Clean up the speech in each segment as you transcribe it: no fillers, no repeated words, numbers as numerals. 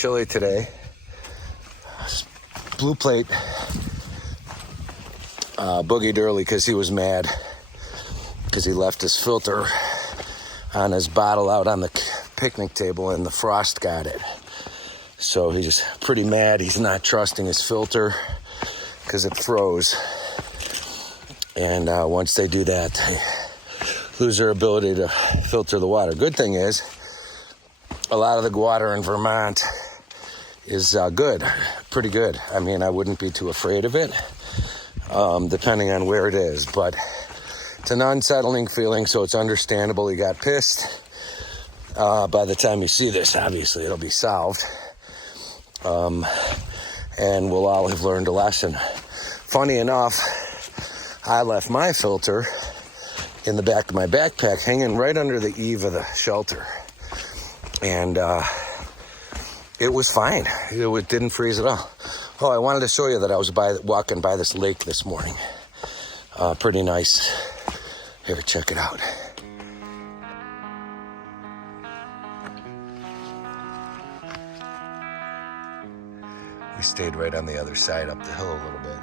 chilly today. Blue Plate boogied early because he was mad because he left his filter on his bottle out on the picnic table and the frost got it. So he's just pretty mad. He's not trusting his filter because it froze. And once they do that, they lose their ability to filter the water. Good thing is, a lot of the water in Vermont is good, pretty good. I mean, I wouldn't be too afraid of it, depending on where it is. But it's an unsettling feeling, so it's understandable he got pissed. By the time you see this, obviously, it'll be solved. And we'll all have learned a lesson. Funny enough, I left my filter in the back of my backpack hanging right under the eave of the shelter. And it was fine. It didn't freeze at all. Oh, I wanted to show you that I was walking by this lake this morning. Pretty nice. Here, check it out. We stayed right on the other side up the hill a little bit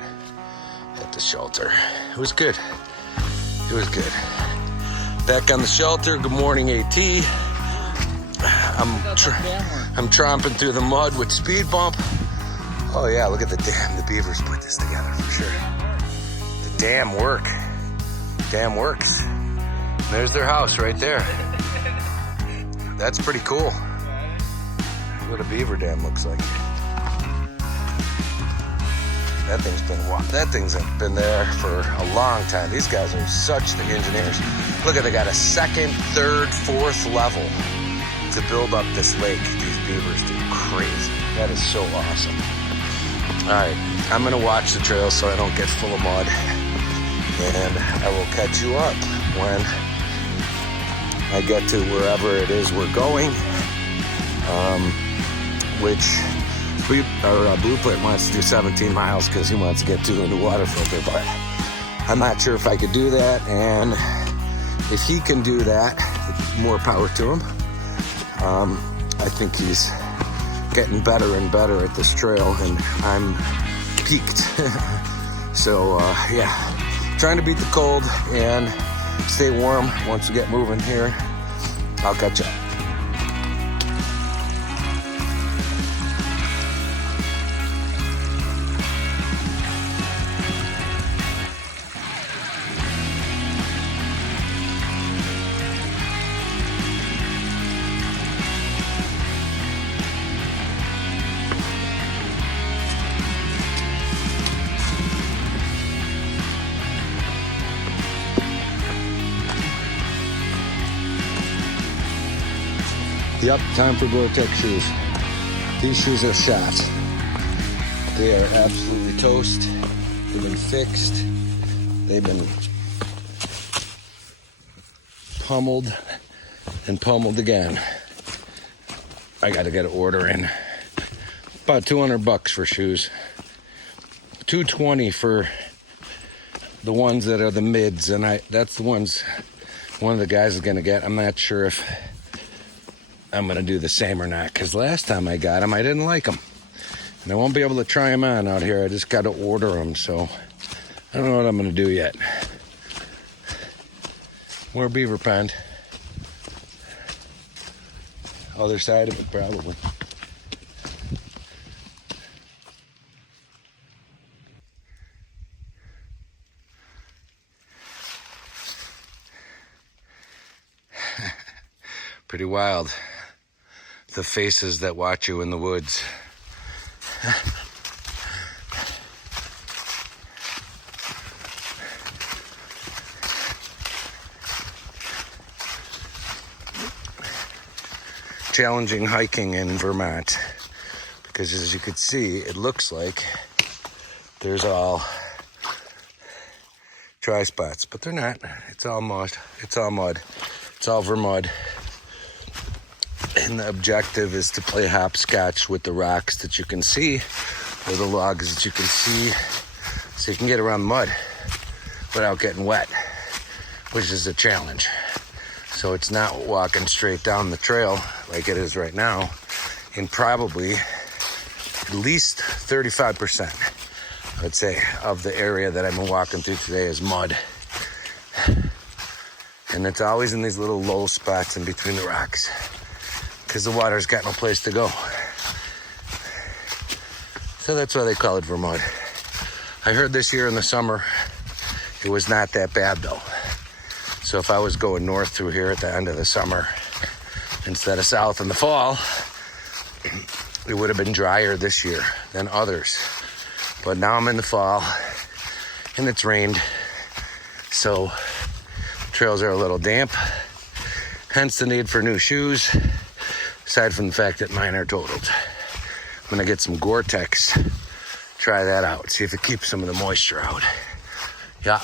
at the shelter. It was good. It was good. Back on the shelter. Good morning, AT. I'm tromping through the mud with speed bump. Oh yeah, look at the dam. The beavers put this together for sure. The dam works. There's their house right there. That's pretty cool. What a beaver dam looks like. That thing's been there for a long time. These guys are such the engineers. Look at, they got a second, third, fourth level to build up this lake. These beavers do crazy. That is so awesome. All right, I'm gonna watch the trail so I don't get full of mud, and I will catch you up when I get to wherever it is we're going, which Blue Plate wants to do 17 miles because he wants to get to a new water filter, but I'm not sure if I could do that, and if he can do that, more power to him. I think he's getting better and better at this trail, and I'm peaked. So yeah, trying to beat the cold and stay warm. Once we get moving here, I'll catch up. Yep, time for Gore-Tex shoes. These shoes are shot. They are absolutely toast. They've been fixed. They've been pummeled and pummeled again. I gotta get an order in. About $200 for shoes. $220 for the ones that are the mids, and that's the ones one of the guys is gonna get. I'm not sure if I'm going to do the same or not, because last time I got them, I didn't like them. And I won't be able to try them on out here. I just got to order them, so I don't know what I'm going to do yet. More beaver pond. Other side of it, probably. Pretty wild. The faces that watch you in the woods. Challenging hiking in Vermont, because as you can see, it looks like there's all dry spots, but they're not. It's all mud. It's all Vermud. And the objective is to play hopscotch with the rocks that you can see, or the logs that you can see, so you can get around the mud without getting wet, which is a challenge. So it's not walking straight down the trail like it is right now. in probably at least 35%, I would say, of the area that I've been walking through today is mud. And it's always in these little low spots in between the rocks because the water's got no place to go. So that's why they call it Vermont. I heard this year in the summer, it was not that bad though. So if I was going north through here at the end of the summer, instead of south in the fall, it would have been drier this year than others. But now I'm in the fall and it's rained. So trails are a little damp, hence the need for new shoes, aside from the fact that mine are totaled. I'm gonna get some Gore-Tex, try that out, see if it keeps some of the moisture out. Yeah.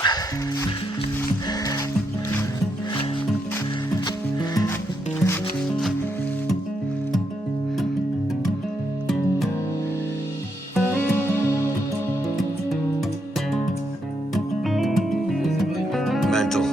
Mental.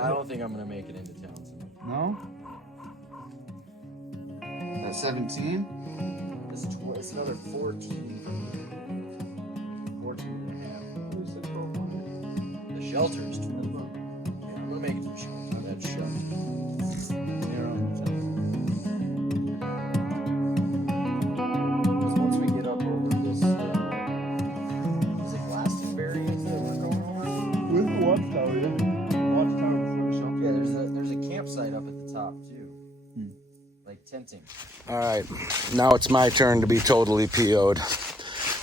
I don't think I'm gonna make it into town tonight. No? That's 17? It's another 14. 14 and a half. The shelter is 12. Yeah, I'm gonna make it to the shelter. I'm at shelter. Once we get up over this, is it Glastonbury that we're going over? With the watchtower, yeah. Watchtower before the shelter. Yeah, there's a campsite up at the top too. Like tenting. All right, now it's my turn to be totally PO'd.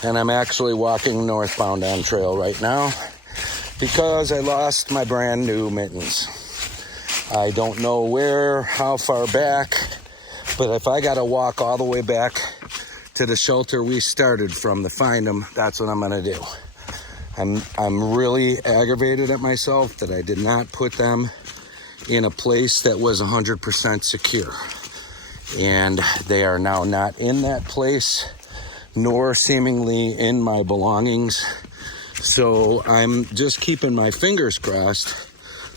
And I'm actually walking northbound on trail right now because I lost my brand new mittens. I don't know how far back, but if I gotta walk all the way back to the shelter we started from to find them, that's what I'm gonna do. I'm really aggravated at myself that I did not put them in a place that was 100% secure. And they are now not in that place, nor seemingly in my belongings. So I'm just keeping my fingers crossed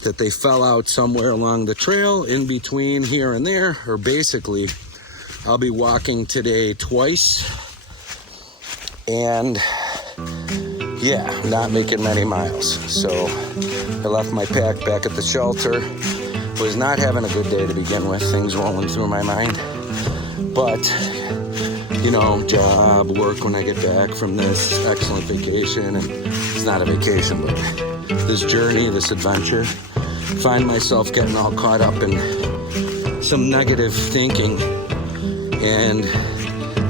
that they fell out somewhere along the trail in between here and there, or basically I'll be walking today twice and yeah, not making many miles. So I left my pack back at the shelter. Was not having a good day to begin with, things rolling through my mind. But, you know, job, work when I get back from this excellent vacation, and it's not a vacation, but this journey, this adventure, find myself getting all caught up in some negative thinking, and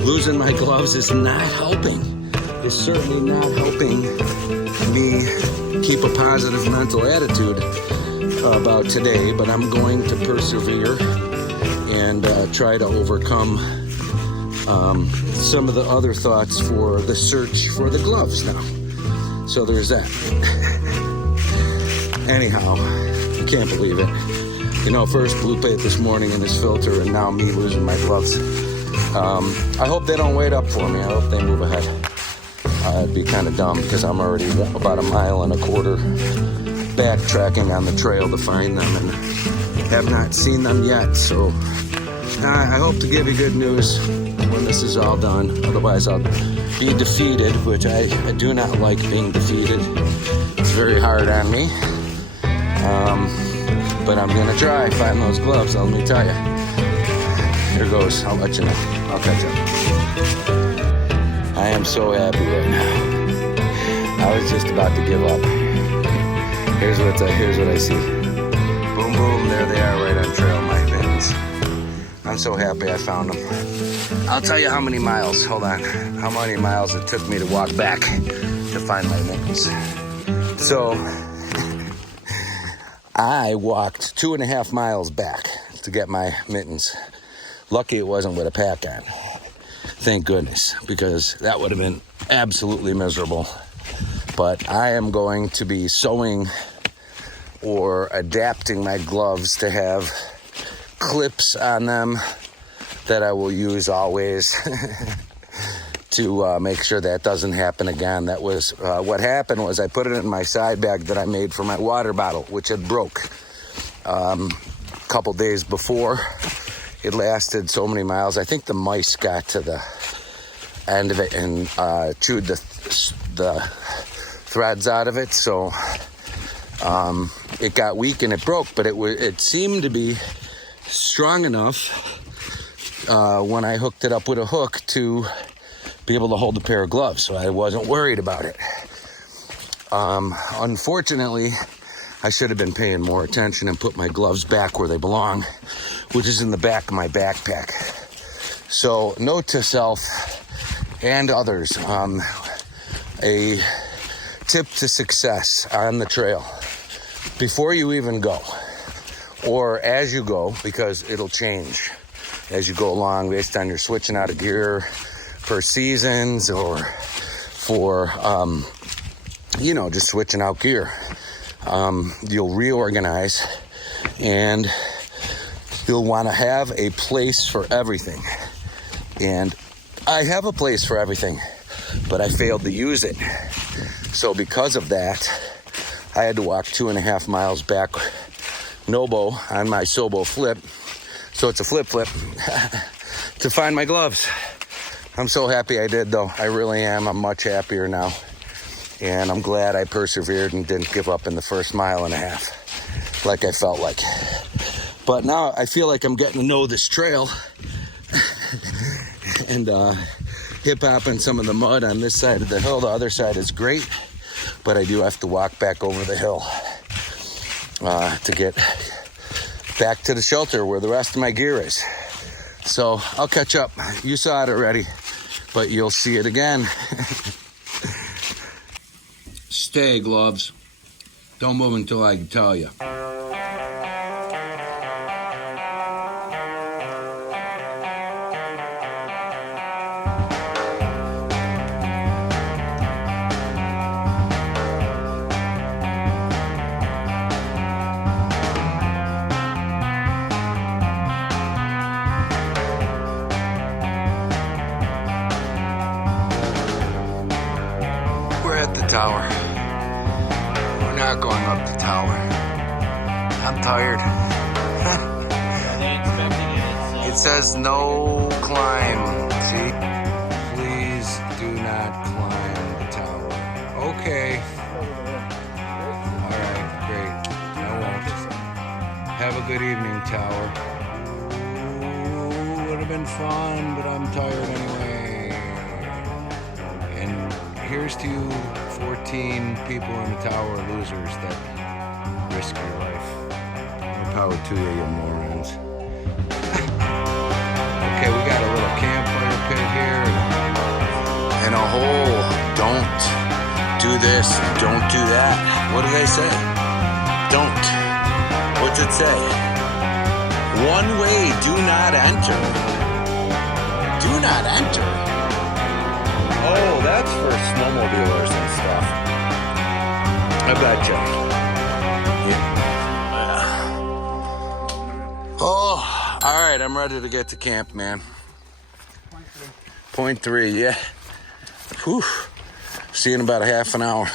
losing my gloves is not helping. It's certainly not helping me keep a positive mental attitude about today, but I'm going to persevere and try to overcome some of the other thoughts for the search for the gloves now. So there's that. Anyhow, I can't believe it. You know, first blue plate this morning in this filter, and now me losing my gloves. I hope they don't wait up for me. I hope they move ahead. It'd be kind of dumb because I'm already about 1.25 miles backtracking on the trail to find them and have not seen them yet. So I hope to give you good news when this is all done. Otherwise I'll be defeated, which I do not like being defeated. It's very hard on me. But I'm gonna try find those gloves, let me tell you. Here goes, I'll let you know. I'll catch up. I am so happy right now. I was just about to give up. Here's what I see. Boom, boom, there they are right on trail, my mittens. I'm so happy I found them. I'll tell you how many miles, hold on, how many miles it took me to walk back to find my mittens. So, I walked 2.5 miles back to get my mittens. Lucky it wasn't with a pack on. Thank goodness, because that would have been absolutely miserable. But I am going to be sewing or adapting my gloves to have clips on them that I will use always to make sure that doesn't happen again. That was what happened was I put it in my side bag that I made for my water bottle, which had broke a couple days before. It lasted so many miles. I think the mice got to the end of it and chewed the threads out of it, so it got weak and it broke, but it seemed to be strong enough when I hooked it up with a hook to be able to hold a pair of gloves, so I wasn't worried about it. Unfortunately, I should have been paying more attention and put my gloves back where they belong, which is in the back of my backpack. So, note to self and others, a tip to success on the trail. Before you even go, or as you go, because it'll change as you go along based on your switching out of gear for seasons or for, just switching out gear. You'll reorganize and you'll want to have a place for everything. And I have a place for everything, but I failed to use it. So because of that, I had to walk 2.5 miles back Nobo on my Sobo flip. So it's a flip to find my gloves. I'm so happy I did, though. I really am. I'm much happier now. And I'm glad I persevered and didn't give up in the first 1.5 miles like I felt like. But now I feel like I'm getting to know this trail and hip-hopping some of the mud on this side of the hill. The other side is great, but I do have to walk back over the hill to get back to the shelter where the rest of my gear is. So I'll catch up. You saw it already, but you'll see it again. Stay, gloves. Don't move until I tell you. Tower. We're not going up the tower. I'm tired. It says no climb. See? Please do not climb the tower. Okay. Alright, great. I won't. Have a good evening, tower. Ooh, would have been fun, but I'm tired anyway. And here's to you 14 people in the tower, losers that risk your life. More power to you, you morons. Okay, we got a little campfire pit here and a hole. Don't do this, don't do that. What do they say? Don't. What's it say? One way, do not enter. Do not enter. Oh, that's for snowmobilers and stuff. I betcha. Yeah. Oh, all right. I'm ready to get to camp, man. Point 3, yeah. Whew. See you in about a half an hour.